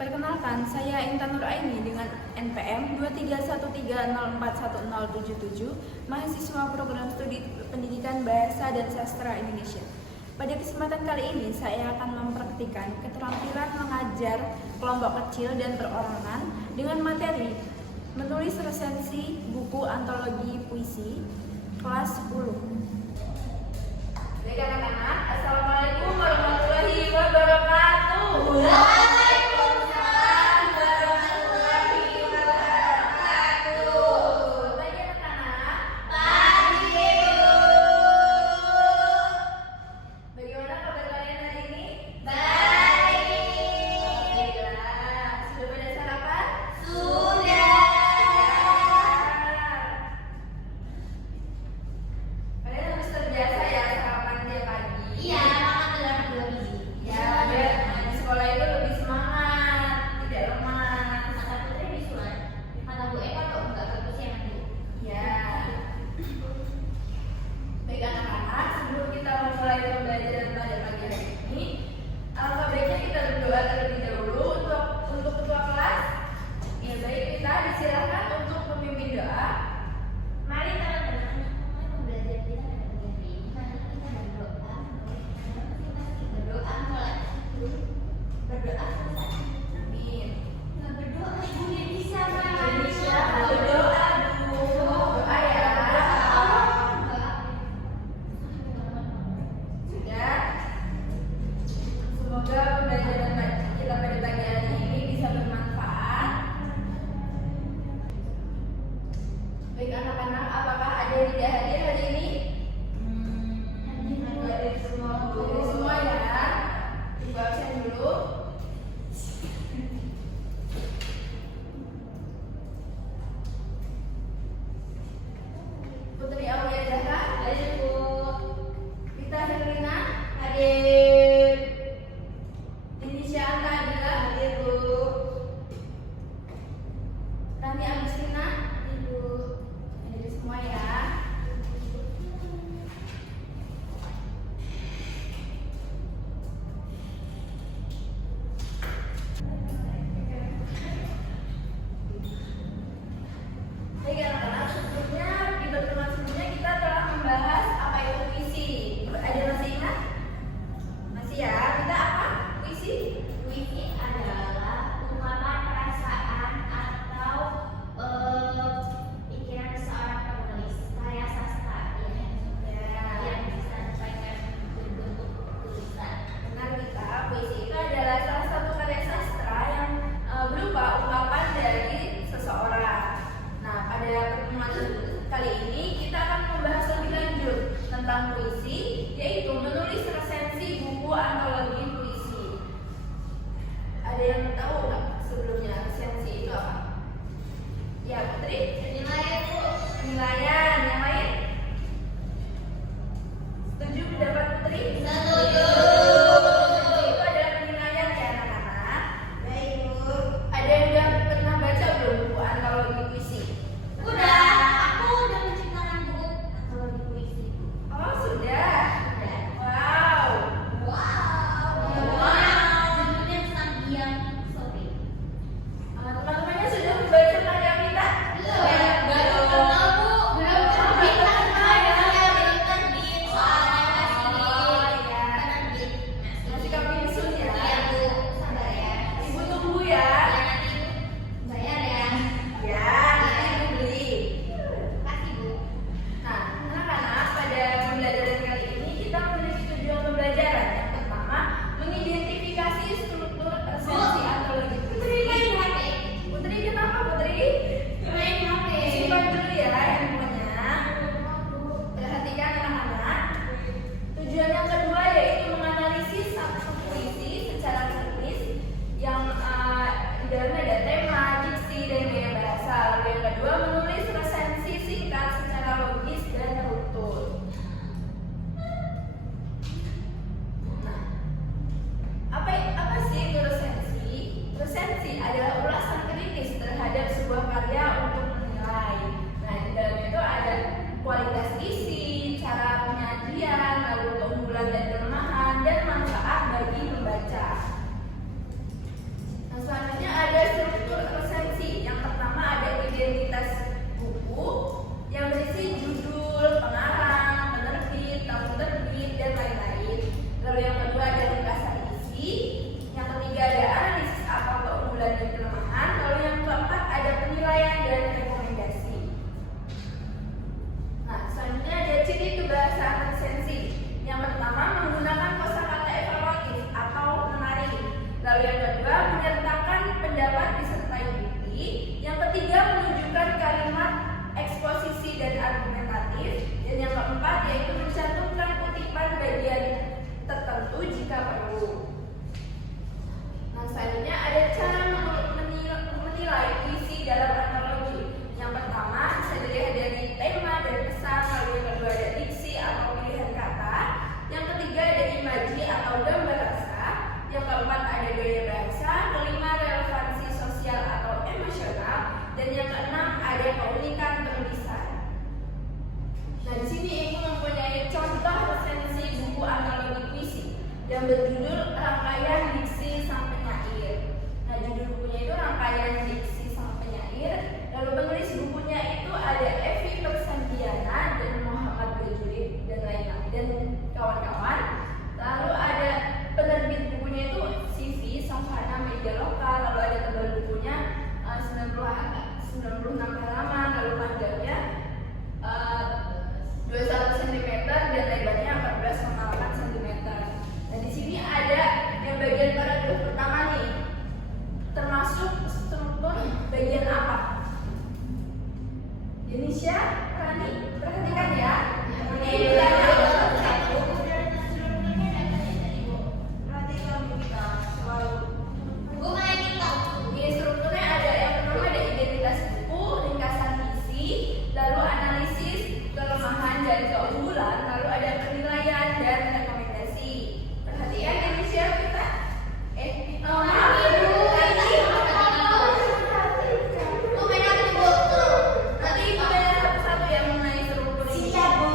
Perkenalkan, saya Intan Nuraini dengan NPM 23130410077, mahasiswa program studi pendidikan Bahasa dan Sastra Indonesia. Pada kesempatan kali ini, saya akan mempraktikkan keterampilan mengajar kelompok kecil dan perorangan dengan materi menulis resensi buku antologi puisi kelas 10. Baik anak-anak, Assalamualaikum warahmatullahi wabarakatuh. Waalaikumsalam warahmatullahi wabarakatuh. Baik anak-anak. Pagi Bu. Bagaimana kabar kalian hari ini? Baik. Alhamdulillah. Sudah pada sarapan? Sudah. Kalian harus terbiasa ya sarapan tiap pagi. Iya, makan telur 2 biji. Ya, biar di sekolah itu lebih semangat, tidak lemas. Kata Putri bisulan. Kata Bu Eka kok enggak bagus ya nanti. Ya. Baik anak-anak, sebelum kita memulai pembelajaran pada pagi hari ini, alangkah baiknya kita berdoa terlebih dahulu untuk ketua kelas. Ya baik, kita disilakan untuk memimpin doa. Mari teman-teman, pembelajaran kita pada pagi hari ini. Mari kita berdoa. Berdoa mulai. Berdoa selesai. Amin. Nggak berdoa ibunya bisa Mas. Indonesia berdoa dulu. Doa ya. Sudah. Semoga pembelajaran kita pada pagi hari ini bisa bermanfaat. Baik anak-anak, apakah ada yang tidak hadir hari ini? Dari semua ya. Ibu absen dulu. Putri Aulia Zahra, Hadir Bu. Rita Herlina, hadir. Indonesia Anta Adila, hadir Bu. Rani Agustina, hadir Bu. Hadir semua ya. Baik anak-anak, sebelumnya di pertemuan sebelumnya kita telah membahas apa itu puisi. Ada masih ingat? Masih ya? Kita apa? Puisi? Puisi adalah ungkapan perasaan atau pikiran seorang penulis karya sastra yang bisa disampaikan berbentuk tulisan. Benar kita, puisi itu adalah salah satu karya sastra yang berupa ungkapan dari seseorang. Nah, pada pertemuan kali ini kita akan membahas lebih lanjut tentang puisi, yaitu menulis resensi buku antologi puisi. Ada yang tahu nggak sebelumnya resensi itu apa? Ya, Putri? Penilaian Bu. Penilaian. Yang lain? Setuju pendapat Putri? Setuju. Resensi itu adalah penilaian ya anak-anak. Baik Bu. Ada yang udah pernah baca belum buku antologi puisi? Udah, aku udah menciptakan buku antologi puisi. Oh sudah. Udah. Wah yang berjudul Rangkaian Diksi Sang Penyair. Nah, judul bukunya itu Rangkaian Diksi Sang Penyair. Lalu penulis bukunya itu ada Evi Persandiana dan Muhammad Bejurit dan lain-lain dan kawan-kawan. Lalu ada penerbit bukunya itu CV Samsana Media Lokal. Lalu ada tebal bukunya 96 halaman. Lalu panjangnya 21 cm dan lebarnya 14,8 cm. Nah, di sini ada yang bagian paragraf pertama nih. Termasuk struktur bagian apa? Indonesia, Rani, perhatikan ya. Ini ditanya satu. Perhatikan kita selalu. Ini strukturnya ada yang pertama ada identitas buku, ringkasan isi, lalu analisis kelemahan dan keunggulan, lalu ada penilaian dan rekomendasi. Perhatikan Indonesia kita. Maaf ibu. Nanti ibu tanya satu-satu ya mengenai struktur ini. Siap bu.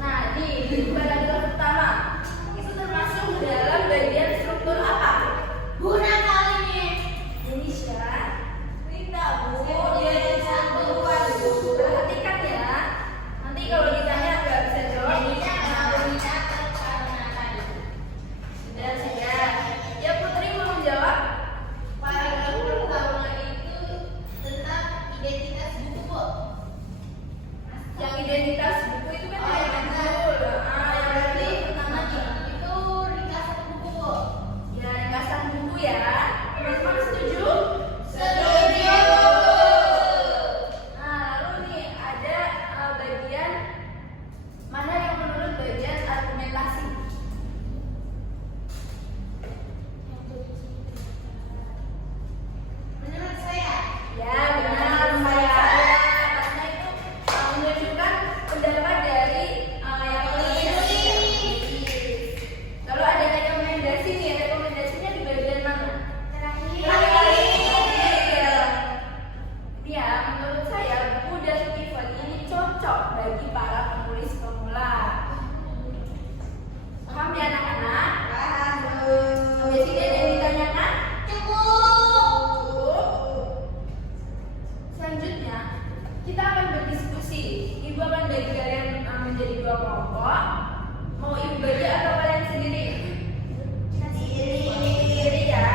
Nah, di paragraf pertama itu termasuk dalam bagian struktur apa? Indonesia. Perhatikan ya. Nanti kalau ditanya nggak bisa jawab. Sudah. Ya Putri mau menjawab. Yang identitas buku itu kan yang betul. Yang berarti pertama nih. Ya, ringkasan buku ya. Teman-teman setuju? Setuju. Nah, lalu nih ada bagian mana yang menurut bagian argumentasi? Menurut saya, Ya, benar saya. Karena itu menunjukkan pendapat dari yang menulis. Lalu ada rekomendasi nih. Rekomendasinya di bagian mana? Ini ya, menurut saya buku dan Steven ini cocok bagi para penulis pemula. Paham ya anak-anak? Sampai sini ada yang ditanyakan? Selanjutnya kita akan berdiskusi. Ibu akan bagi kalian menjadi dua kelompok. Mau ibu bagi atau kalian sendiri? Sendiri ya.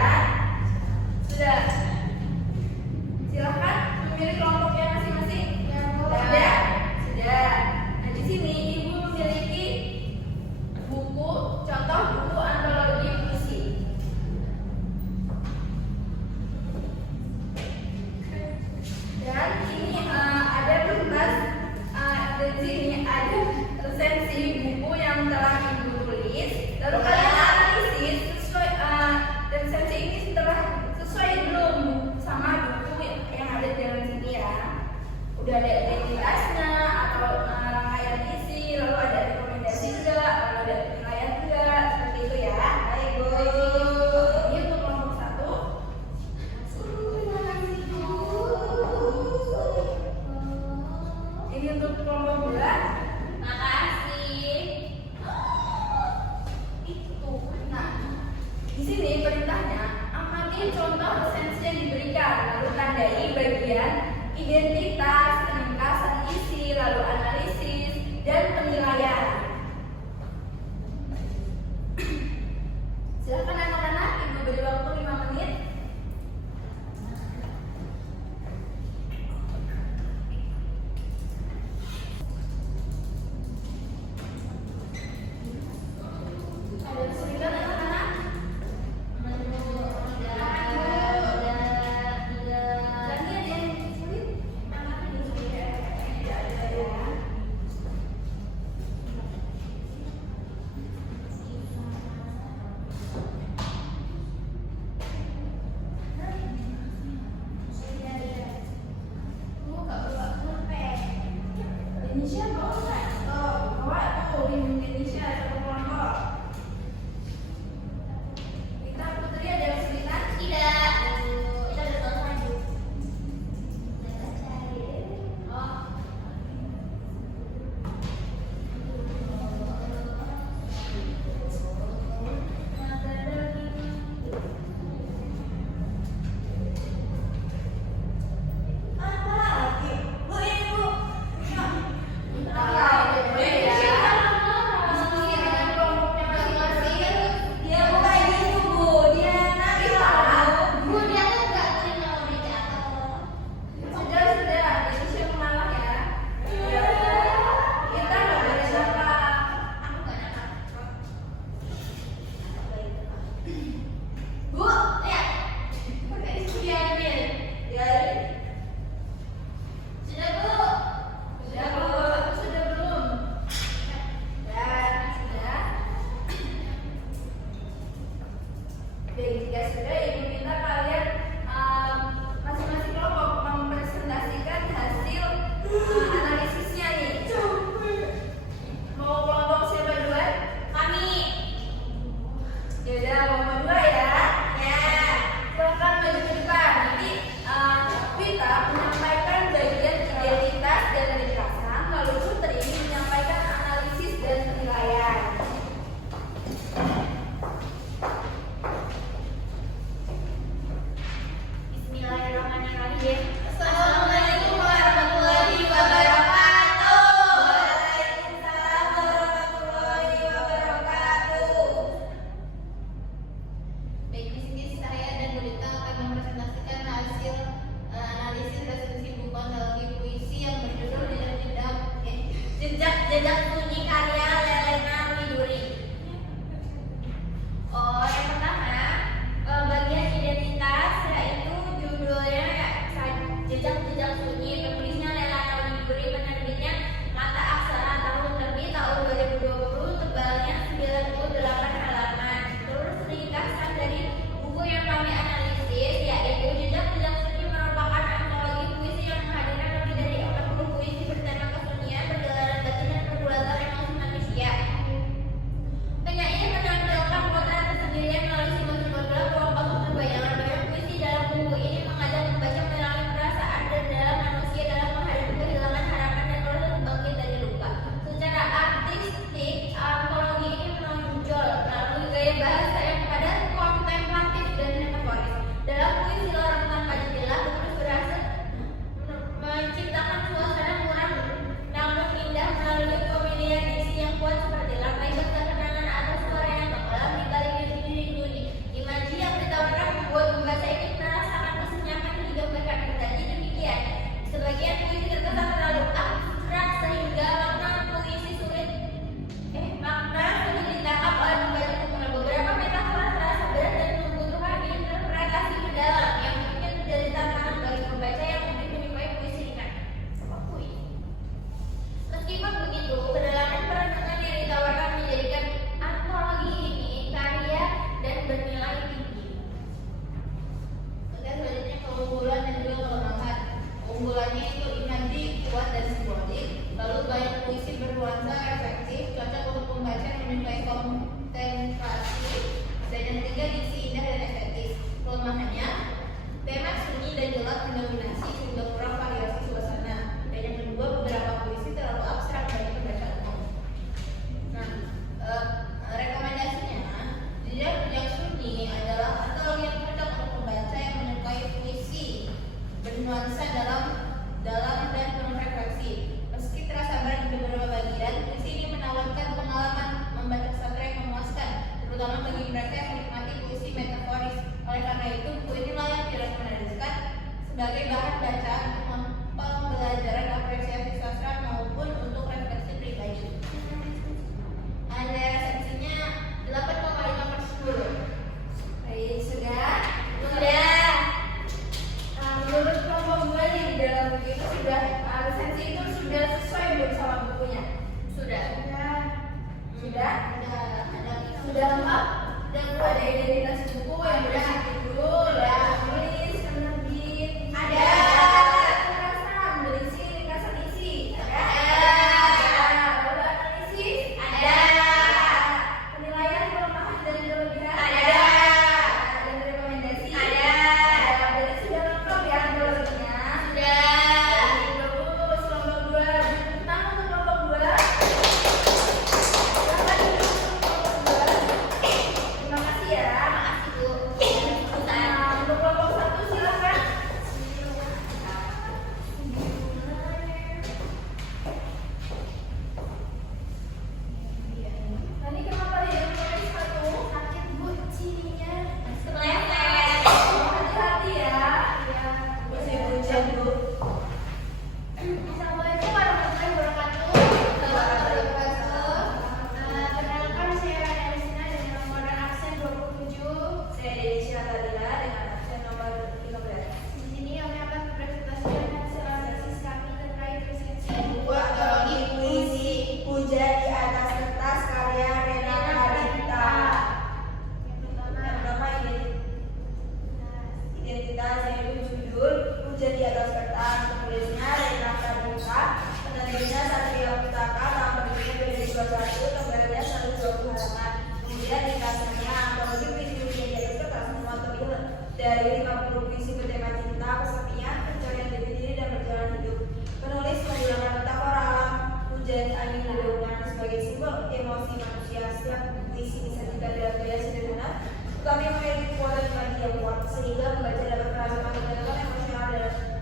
Sudah. Silahkan memilih kelompoknya masing-masing. Sudah. Nah, di sini ibu memiliki buku, contoh buku antologi puisi. Dan ini ada kertas dan sini ada resensi buku yang telah ibu tulis. Lalu kalian analisis sesuai resensi ini sesuai belum sama buku yang ada di dalam sini ya. Udah ada identitasnya atau rangkaian isi, lalu ada rekomendasi juga, lalu ada penilaian juga, seperti itu ya. Baik bu. Ini untuk kelompok satu. Ini untuk kelompok dua. Nah, di sini perintahnya amati contoh resensi yang diberikan, lalu tandai bagian identitas, ringkasan isi, lalu analisis dan penilaian. Silakan anak-anak, ibu beri waktu 5 menit. Ada kesulitan anak-anak? Ganti ada yang sulit? Tidak ada ya. Jika sudah, ibu minta kalian masing-masing kelompok mempresentasikan hasil analisisnya nih. Mau kelompok siapa duluan? Kami. Yaudah, kelompok dua ya. Ya. Silahkan maju ke depan. Nanti kita menyampaikan bagian identitas dan ringkasan, lalu Putri menyampaikan analisis dan penilaian. Bismillahirrahmanirrahim. Assalamualaikum warahmatullahi wabarakatuh. Waalaikumsalam warahmatullahi wabarakatuh. Baik, di sini saya dan Bulita akan mempresentasikan hasil analisis resensi buku antologi puisi yang berjudul Jejak Sunyi karya Lelena Widuri. Yang pertama, bagian identitas, yaitu judulnya Jejak Sunyi, penulisnya Lelena Widuri, penerbitnya Mata Aksara, tahun terbit tahun 2020, tebalnya 98 halaman. Terus ringkasan dari buku yang kami analisis, yaitu Jejak Sunyi merupakan antologi puisi yang menghadirkan lebih dari 40 puisi bertema kesunyian, perjalanan batin dan pergulatan yang dari 50 puisi bertema cinta, kesepian, pencarian jati diri, dan perjalanan hidup. Penulis menggunakan metafora alam, hujan, angin, dedaunan sebagai simbol emosi manusia. Setiap puisi disajikan dalam gaya sederhana, tetapi memiliki kekuatan imagi yang kuat, sehingga membaca dapat merasakan kedekatan emosional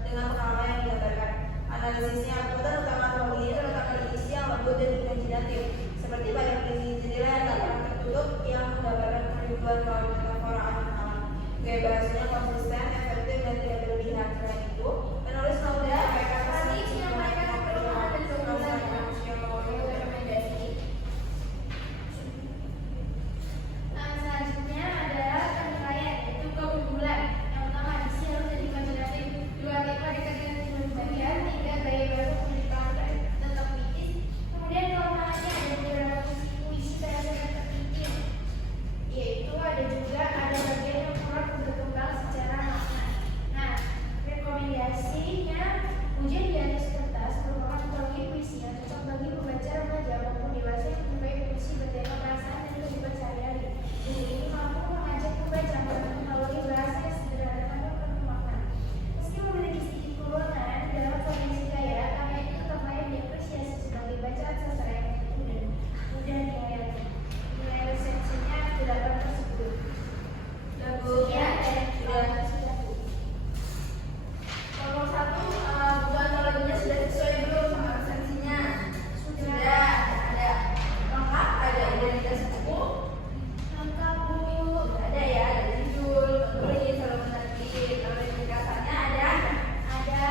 dengan pengalaman yang digambarkan. Analisisnya, kekuatan utama antologi ini terletak pada isi yang lembut dan imajinatif, seperti pada puisi jendela yang tak pernah tertutup yang menggambarkan kerinduan melalui metafora alam. Gaya bahasanya konsisten, efektif, dan tidak berlebihan. Selain itu, penulis mau menyampaikan perjuangan dan kebenaran manusia melalui rekomendasi. Selanjutnya adalah penilaian, yaitu keunggulan. Yang pertama, isi harus jadi imajinatif, dua tema dekat dengan bagian, tiga gaya bahasa pemerintahan tetap kritis. Kemudian kelemahannya ada beberapa puisi bahasa yang terpikir, yaitu ada bagian yang kurang berkembang secara makna. Nah, rekomendasinya ujian di atas kertas merupakan antologi puisi yang cocok bagi pembaca remaja maupun dewasa yang menyukai puisi bertema perasaan dan kehidupan sehari-hari. Buku ini mampu mengajak pembaca melalui bahasa yang sederhana namun penuh makna. Meski memiliki sedikit kekurangan dalam kondisi gaya, karya itu tetap layak diapresiasi sebagai bacaan sastra yang utuh dan mudah dihayati. Nilai resensinya 8 tersebut. Sekian dan sudah. Nomor 1, buku antologinya sudah sesuai belum sama resensinya? Sudah. Ada lengkap, ada identitas buku. Lengkap Bu. Ada ya, ada judul, penulis, salam menerbit. Kalau ringkasannya ada. Ada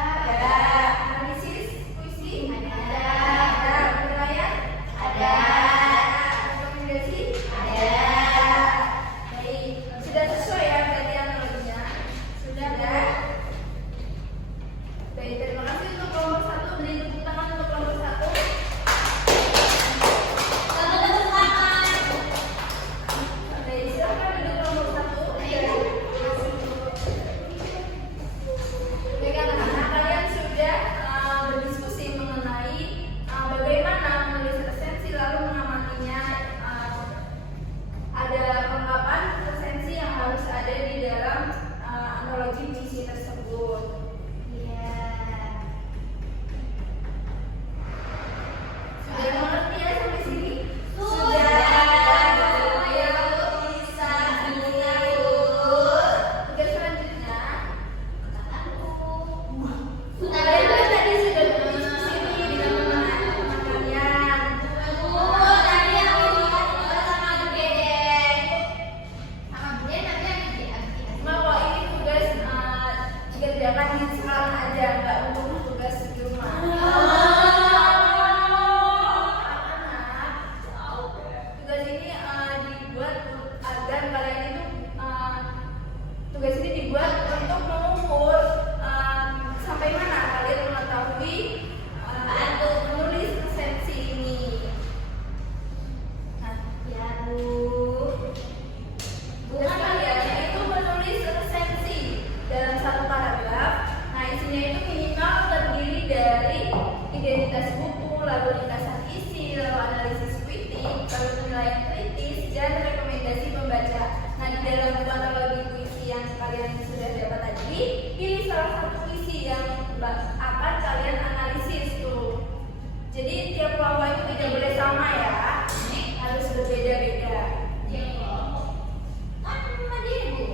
analisis puisi. Ada penilaian. Ada rekomendasi. Baik, sudah sesuai ya berarti analoginya? Sudah. Baik, terima kasih untuk kelompok 1. Beri tepuk tangan untuk kelompok 1. Baik, silakan duduk kelompok 1. Baik anak-anak, kalian sudah berdiskusi mengenai bagaimana menulis resensi lalu mengamatinya. Ada kelengkapan resensi yang harus ada di dalam antologi puisi tersebut. Sudah mengerti ya sampai sini? Tugas selanjutnya, kalian kan tadi sudah berdiskusi nih dengan teman-teman kalian. Cuma kok ini tugas dikerjakan di sekolah aja, nggak untuk tugas di rumah. Tugas ini dibuat agar kalian itu tugas ini dibuat untuk mengukur sampai mana kalian mengetahui menulis resensi ini. Nah, tugas kalian itu menulis resensi dalam satu paragraf. Nah, isinya itu minimal terdiri dari identitas buku, lalu ringkasan isi, lalu analisis kritik, lalu penilaian kritis, dan rekomendasi pembaca. Nah, di dalam buku antologi puisi yang kalian sudah dapat tadi, pilih salah satu puisi yang akan kalian analisis tuh. Jadi tiap kelompok itu tidak boleh sama ya, harus berbeda-beda.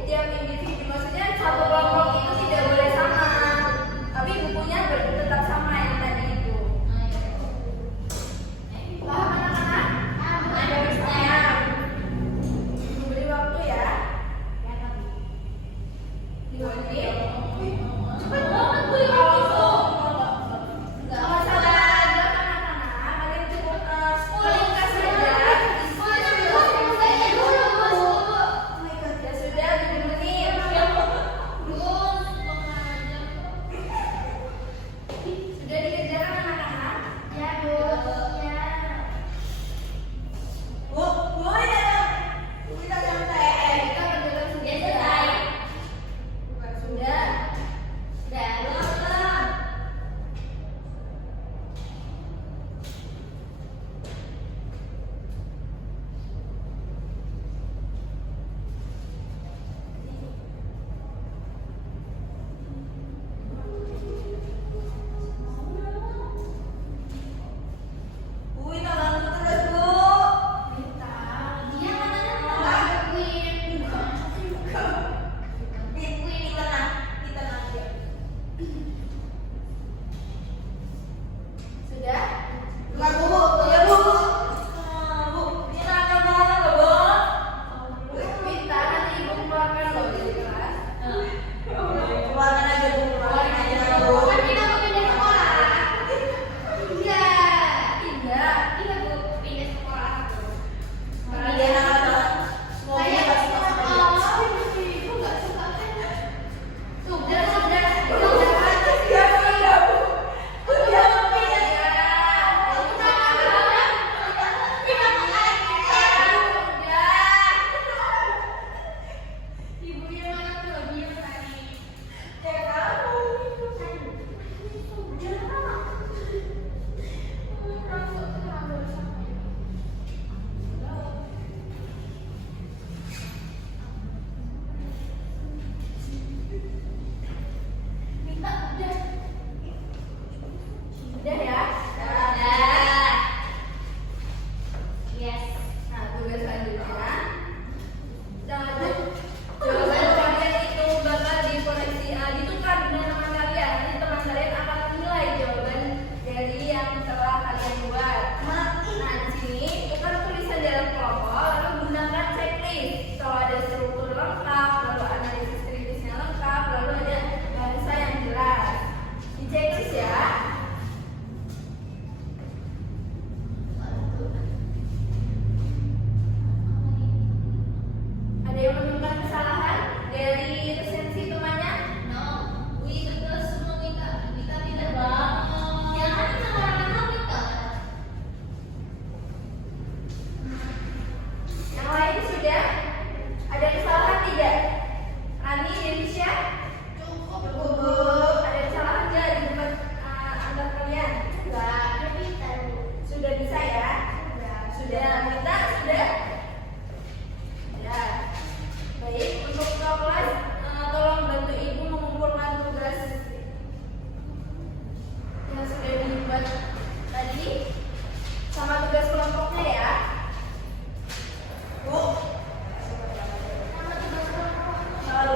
Tiap individu, maksudnya satu kelompok itu tidak boleh sama, tapi bukunya tetap sama yang tadi itu. Paham anak-anak? Beri waktu ya. 2 menit. Cepat banget beri waktu. Nggak salah aja anak-anak. Kalian cukup ringkas saja. Ya sudah 7 menit. Sudah dikerjakan anak-anak? Kita kerjakan sendiri. Sudah.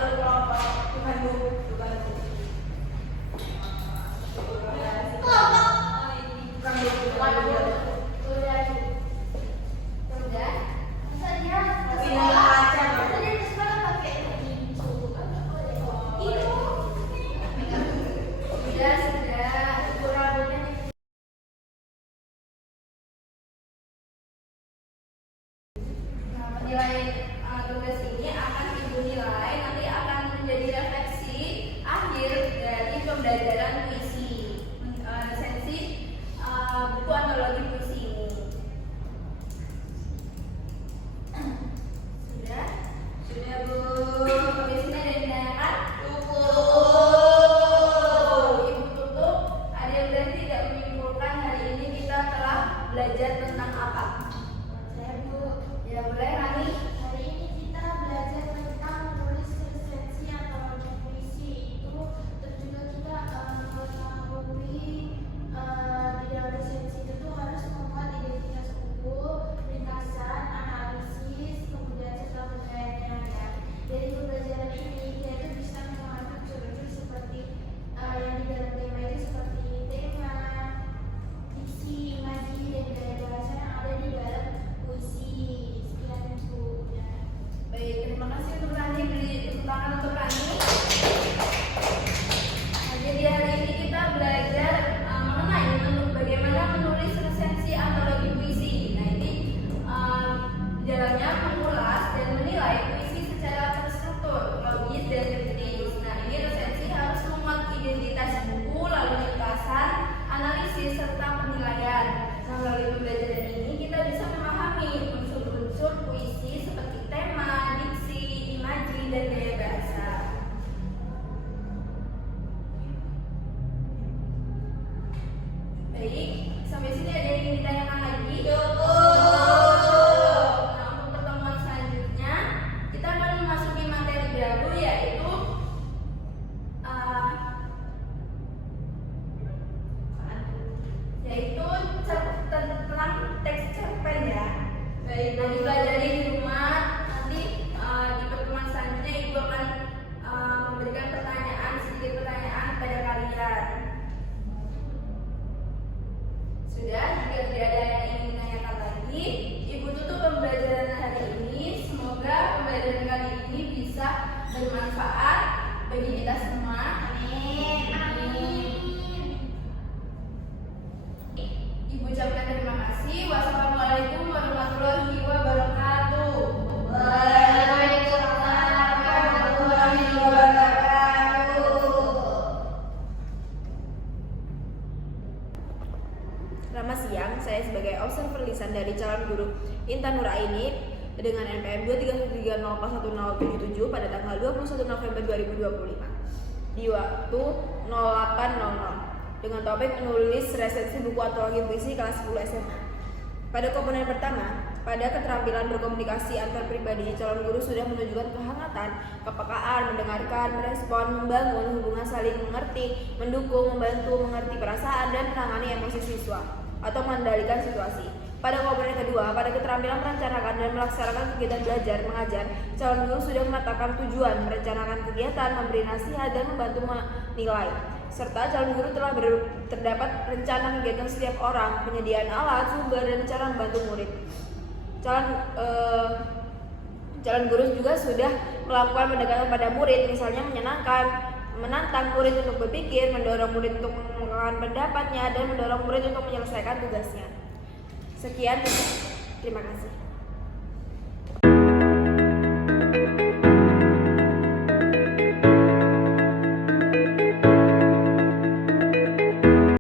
berkelompok bukan bu. Nilai tugas ini akan Ibu nilai, nanti akan menjadi refleksi akhir dari pembelajaran puisi, resensi buku antologi puisi ini. Sudah Bu, sampai sini ada yang ditanyakan? Ibu tutup. Ada yang berarti tidak menyimpulkan hari ini kita telah belajar tentang apa? Ya boleh Rani. Hari ini kita belajar tentang menulis resensi antologi puisi itu, terus juga kita mengetahui di dalam resensi itu tuh harus membuat identitas buku, ringkasan, analisis, kemudian serta penilaiannya ya. Dari pembelajaran ini kita itu bisa memahami unsur-unsur seperti yang di dalam tema itu seperti tema, diksi, imaji, dan gaya bahasa yang ada di dalam puisi. Baik, terima kasih untuk Rani, beri tepuk tangan untuk Rani. Jadi hari ini kita belajar mengenai bagaimana menulis resensi antologi puisi. Nah ini di dalamnya mengulas dan menilai puisi secara terstruktur, logis dan kritis. Nah ini resensi harus memuat identitas buku, lalu ringkasan, analisis serta penilaian. Nah melalui pembelajaran ini kita bisa memahami unsur-unsur puisi seperti tema, diksi, imaji, dan gaya bahasa. Baik, sampai sini ada yang ingin ditanyakan lagi? Nah, untuk pertemuan selanjutnya kita akan memasuki materi baru, yaitu tentang teks cerpen ya. Baik, nanti pelajari di rumah. Nanti di pertemuan selanjutnya Ibu akan memberikan sedikit pertanyaan pada kalian. Sudah, jika tidak ada yang ingin ditanyakan lagi, Ibu tutup pembelajaran hari ini. Semoga pembelajaran kali ini bisa bermanfaat bagi kita semua. Ibu ucapkan terima kasih. Wassalamualaikum warahmatullahi wabarakatuh. Waalaikumsalam warahmatullahi wabarakatuh. Selamat siang, saya sebagai observer lisan dari calon guru Intan Nuraini dengan NPM 233041077 pada tanggal 21 November 2025 di waktu 08.00 dengan topik menulis resensi buku antologi puisi kelas 10 SMA. Pada komponen pertama, pada keterampilan berkomunikasi antar pribadi, calon guru sudah menunjukkan kehangatan, kepekaan, mendengarkan, merespon, membangun hubungan saling mengerti, mendukung, membantu, mengerti perasaan, dan menangani emosi siswa atau mengendalikan situasi. Pada komponen kedua, pada keterampilan merencanakan dan melaksanakan kegiatan belajar mengajar, calon guru sudah menetapkan tujuan, merencanakan kegiatan, memberi nasihat, dan membantu menilai. Serta calon guru telah terdapat rencana kegiatan setiap orang, penyediaan alat, sumber, dan cara membantu murid. Calon guru juga sudah melakukan pendekatan pada murid, misalnya menantang murid untuk berpikir, mendorong murid untuk mengungkapkan pendapatnya, dan mendorong murid untuk menyelesaikan tugasnya. Sekian, terima kasih.